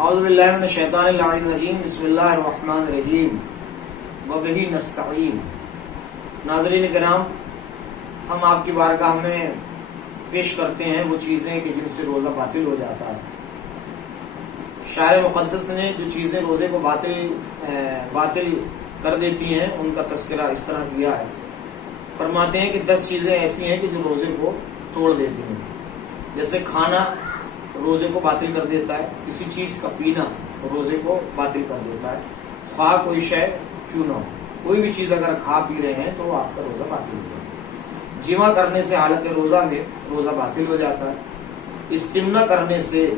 اعوذ باللہ من الشیطان اللعین الرجیم بسم اللہ الرحمن الرحیم وبہ نستعین۔ ناظرین کرام، ہم آپ کی بارگاہ میں پیش کرتے ہیں وہ چیزیں کہ جن سے روزہ باطل ہو جاتا ہے۔ شاعر مقدس نے جو چیزیں روزے کو باطل کر دیتی ہیں ان کا تذکرہ اس طرح کیا ہے۔ فرماتے ہیں کہ 10 چیزیں ایسی ہیں کہ جو روزے کو توڑ دیتی ہیں، جیسے کھانا روزے کو باطل کر دیتا ہے، کسی چیز کا پینا روزے کو باطل کر دیتا ہے، خواہ کوئی شے کیوں نہ ہو، کوئی بھی چیز اگر کھا پی رہے ہیں تو آپ کا روزہ باطل ہو جاتا ہے۔ جمع کرنے سے حالت روزہ میں روزہ باطل ہو جاتا ہے۔ استمنا کرنے سے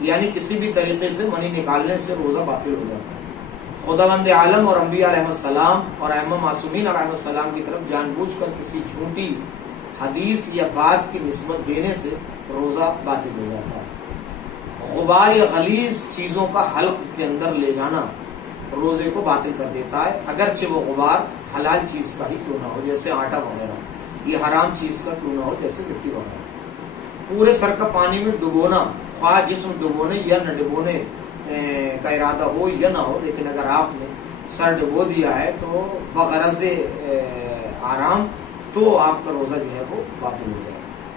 یعنی کسی بھی طریقے سے منی نکالنے سے روزہ باطل ہو جاتا ہے۔ خداوند عالم اور انبیاء علیہ السلام اور ائمہ معصومین علیہ السلام کی طرف جان بوجھ کر کسی جھوٹی حدیث یا بات کی نسبت دینے سے روزہ باطل ہو جاتا ہے۔ غبار یا غلیظ چیزوں کا حلق کے اندر لے جانا روزے کو باطل کر دیتا ہے، اگرچہ وہ غبار حلال چیز کا ہی کیوں نہ ہو، جیسے آٹا وغیرہ، یہ حرام چیز کا کیوں نہ ہو، جیسے مٹی وغیرہ۔ پورے سر کا پانی میں ڈبونا، خواہ جسم ڈبونے یا نہ ڈبونے کا ارادہ ہو یا نہ ہو، لیکن اگر آپ نے سر ڈبو دیا ہے تو بغرض آرام تو آپ کا روزہ جو ہے وہ باطل ہو جائے گا۔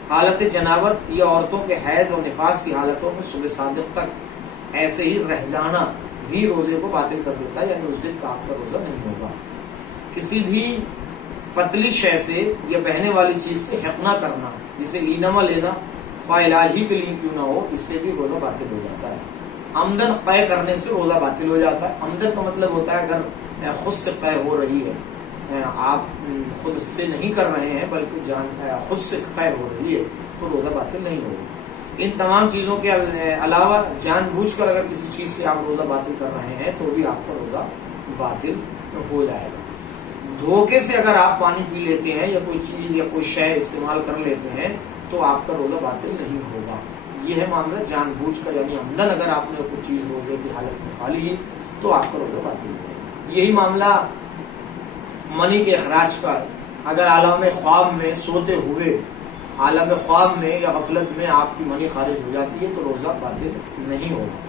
حالت جنابت یا عورتوں کے حیض اور نفاس کی حالتوں میں صبح صادق تک ایسے ہی رہ جانا بھی روزے کو باطل کر دیتا ہے، یعنی اس دن کا آپ کا روزہ نہیں ہوگا۔ کسی بھی پتلی شے سے یا بہنے والی چیز سے حقنا کرنا، جسے اینما لینا، خواہ علاج ہی کے لیے کیوں نہ ہو، اس سے بھی روزہ باطل ہو جاتا ہے۔ آمدن قے کرنے سے روزہ باطل ہو جاتا ہے۔ آمدن کا مطلب ہوتا ہے اگر خود سے قے ہو رہی ہے، آپ خود سے نہیں کر رہے ہیں بلکہ خود سے قے ہو رہی ہے تو روزہ باطل نہیں ہوگا۔ ان تمام چیزوں کے علاوہ جان بوجھ کر اگر کسی چیز سے آپ روزہ باطل کر رہے ہیں تو بھی آپ کا روزہ باطل ہو جائے گا۔ دھوکے سے اگر آپ پانی پی لیتے ہیں یا کوئی چیز یا کوئی شے استعمال کر لیتے ہیں تو آپ کا روزہ باطل نہیں ہوگا۔ یہ ہے معاملہ جان بوجھ کا، یعنی عمدن اگر آپ نے کوئی چیز روزے کی حالت میں کھا لی تو آپ کا روزہ باطل ہوگا۔ یہی معاملہ منی کے اخراج کا، اگر عالم خواب میں سوتے ہوئے عالم خواب میں یا غفلت میں آپ کی منی خارج ہو جاتی ہے تو روزہ باطل نہیں ہوگا۔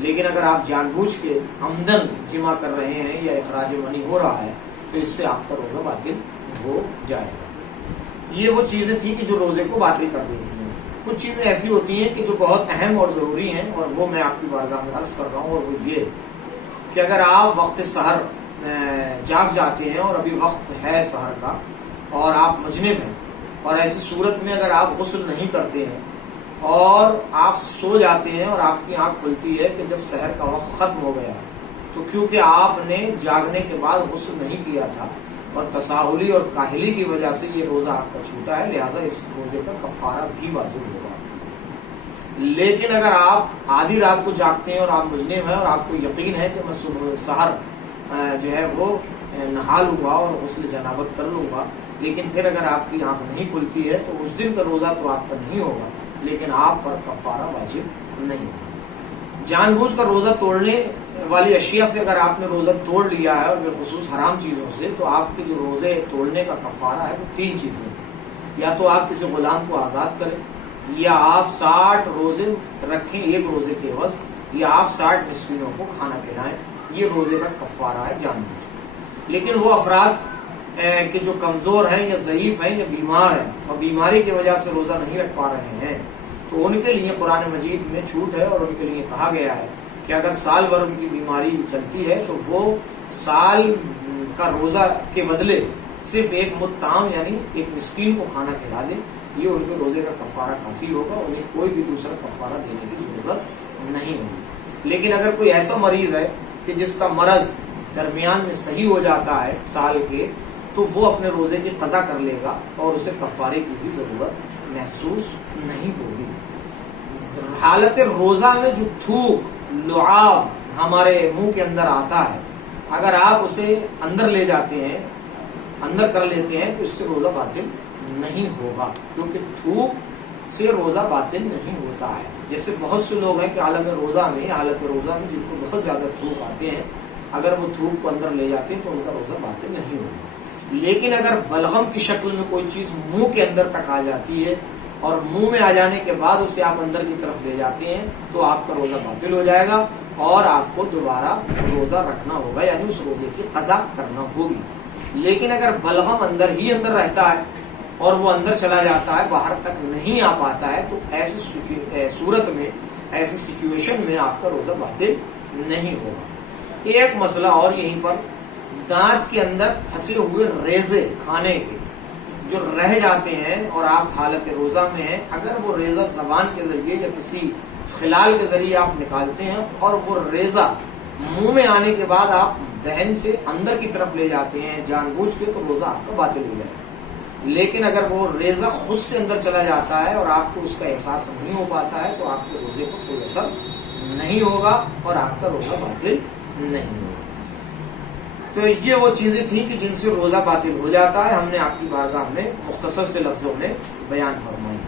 لیکن اگر آپ جان بوجھ کے عمدن جمع کر رہے ہیں یا اخراج منی ہو رہا ہے تو اس سے آپ کا روزہ باطل ہو جائے گا۔ یہ وہ چیزیں تھیں کہ جو روزے کو باطل کر دیتی ہیں۔ کچھ چیزیں ایسی ہوتی ہیں کہ جو بہت اہم اور ضروری ہیں، اور وہ میں آپ کی بارگاہ میں عرض کر رہا ہوں، اور وہ یہ کہ اگر آپ وقت سحر جاگ جاتے ہیں اور ابھی وقت ہے سحر کا اور آپ مجنب ہیں، اور ایسی صورت میں اگر آپ غسل نہیں کرتے ہیں اور آپ سو جاتے ہیں اور آپ کی آنکھ کھلتی ہے کہ جب سحر کا وقت ختم ہو گیا، تو کیونکہ آپ نے جاگنے کے بعد غسل نہیں کیا تھا اور تساہلی اور کاہلی کی وجہ سے یہ روزہ آپ کا چھوٹا ہے، لہذا اس روزے کا کفارہ بھی واجب ہوگا۔ لیکن اگر آپ آدھی رات کو جاگتے ہیں اور آپ مجنب ہیں اور آپ کو یقین ہے کہ میں صبح سحر جو ہے وہ نہا لوں گا اور غسل جنابت کر لوں گا، لیکن پھر اگر آپ کی آنکھ نہیں کھلتی ہے تو اس دن کا روزہ تو آپ کا نہیں ہوگا، لیکن آپ پر کفارہ واجب نہیں ہوگا۔ جان بوجھ کر روزہ توڑنے والی اشیاء سے اگر آپ نے روزہ توڑ لیا ہے اور بالخصوص حرام چیزوں سے، تو آپ کے جو روزے توڑنے کا کفارہ ہے وہ 3 چیزیں ہیں۔ یا تو آپ کسی غلام کو آزاد کریں، یا آپ 60 روزے رکھیں ایک روزے کے عوض، یا آپ 60 مسکینوں کو کھانا کھلائیں۔ یہ روزے کا کفارہ ہے جان بوجھ کر۔ لیکن وہ افراد کہ جو کمزور ہیں یا ضعیف ہیں یا بیمار ہیں اور بیماری کی وجہ سے روزہ نہیں رکھ پا رہے ہیں، تو ان کے لیے قرآن مجید میں چھوٹ ہے، اور ان کے لیے کہا گیا ہے کہ اگر سال بھر ان کی بیماری چلتی ہے تو وہ سال کا روزہ کے بدلے صرف ایک مطعم یعنی ایک مسکین کو کھانا کھلا دیں، یہ ان کے روزے کا کفارہ کافی ہوگا، انہیں کوئی بھی دوسرا کفارہ دینے کی ضرورت نہیں ہوگی۔ لیکن اگر کوئی ایسا مریض ہے کہ جس کا مرض درمیان میں صحیح ہو جاتا ہے سال کے، تو وہ اپنے روزے کی قضا کر لے گا اور اسے کفارے کی بھی ضرورت محسوس نہیں ہوگی۔ حالت روزہ میں جو تھوک لعاب ہمارے منہ کے اندر آتا ہے، اگر آپ اسے اندر لے جاتے ہیں، اندر کر لیتے ہیں، تو اس سے روزہ باطل نہیں ہوگا، کیونکہ تھوک سے روزہ باطل نہیں ہوتا ہے۔ جیسے بہت سے لوگ ہیں کہ عالم روزہ میں، حالت روزہ میں جن کو بہت زیادہ تھوک آتے ہیں، اگر وہ تھوک کو اندر لے جاتے ہیں تو ان کا روزہ باطل نہیں ہوگا۔ لیکن اگر بلغم کی شکل میں کوئی چیز منہ کے اندر تک آ جاتی ہے اور منہ میں آ جانے کے بعد اسے آپ اندر کی طرف لے جاتے ہیں تو آپ کا روزہ باطل ہو جائے گا اور آپ کو دوبارہ روزہ رکھنا ہوگا، یعنی اس روزے کی قضا کرنا ہوگی۔ لیکن اگر بلغم اندر ہی اندر رہتا ہے اور وہ اندر چلا جاتا ہے، باہر تک نہیں آ پاتا ہے، تو ایسی صورت میں، ایسی سچویشن میں آپ کا روزہ باطل نہیں ہوگا۔ ایک مسئلہ اور یہیں پر، دانت کے اندر پھنسے ہوئے ریزے کھانے کے جو رہ جاتے ہیں اور آپ حالت روزہ میں ہیں، اگر وہ ریزہ زبان کے ذریعے یا کسی خلال کے ذریعے آپ نکالتے ہیں اور وہ ریزہ منہ میں آنے کے بعد آپ دہن سے اندر کی طرف لے جاتے ہیں جان بوجھ کے، تو روزہ آپ کا باطل ہو جائے گا۔ لیکن اگر وہ ریزہ خود سے اندر چلا جاتا ہے اور آپ کو اس کا احساس نہیں ہو پاتا ہے، تو آپ کے روزے پر کوئی اثر نہیں ہوگا اور آپ کا روزہ باطل نہیں ہوگا۔ تو یہ وہ چیزیں تھیں کہ جن سے روزہ باطل ہو جاتا ہے، ہم نے آپ کی بارگاہ میں مختصر سے لفظوں میں بیان فرمائی۔